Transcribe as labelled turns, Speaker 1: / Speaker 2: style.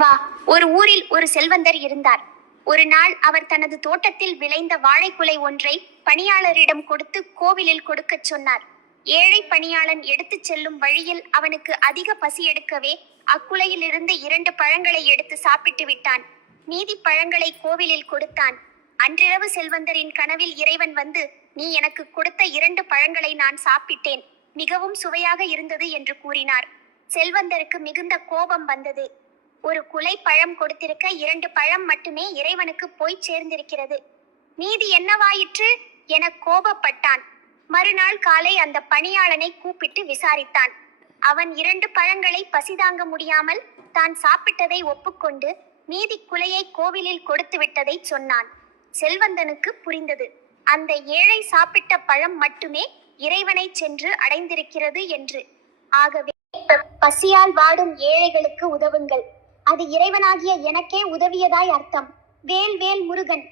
Speaker 1: வா ஒரு ஊரில் ஒரு செல்வந்தர் இருந்தார். ஒரு நாள் அவர் தனது தோட்டத்தில் விளைந்த வாழைக்குலை ஒன்றை பணியாளரிடம் கொடுத்து கோவிலில் கொடுக்கச் சொன்னார். ஏழை பணியாளன் எடுத்துச் செல்லும் வழியில் அவனுக்கு அதிக பசி எடுக்கவே அக்குலையிலிருந்து இரண்டு பழங்களை எடுத்து சாப்பிட்டு விட்டான். மீதி பழங்களை கோவிலில் கொடுத்தான். அன்றிரவு செல்வந்தரின் கனவில் இறைவன் வந்து நீ எனக்கு கொடுத்த இரண்டு பழங்களை நான் சாப்பிட்டேன். மிகவும் சுவையாக இருந்தது என்று கூறினார். செல்வந்தருக்கு மிகுந்த கோபம் வந்தது. ஒரு குலை பழம் கொடுத்திருக்க இரண்டு பழம் மட்டுமே இறைவனுக்கு போய் சேர்ந்திருக்கிறது. நீதி என்னவாயிற்று? என கோபப்பட்டான். மறுநாள் காலை அந்த பணியாளனை கூப்பிட்டு விசாரித்தான். அவன் இரண்டு பழங்களை பசிதாங்க முடியாமல் தான் சாப்பிட்டதை ஒப்புக்கொண்டு மீதி குலையை கோவிலில் கொடுத்து விட்டதை சொன்னான். செல்வந்தனுக்கு புரிந்தது. அந்த ஏழை சாப்பிட்ட பழம் மட்டுமே இறைவனை சென்று அடைந்திருக்கிறது என்று. ஆகவே பசியால் வாடும் ஏழைகளுக்கு உதவுங்கள். அது இறைவனாகிய எனக்கே உதவியதாய் அர்த்தம். வேல் வேல் முருகன்.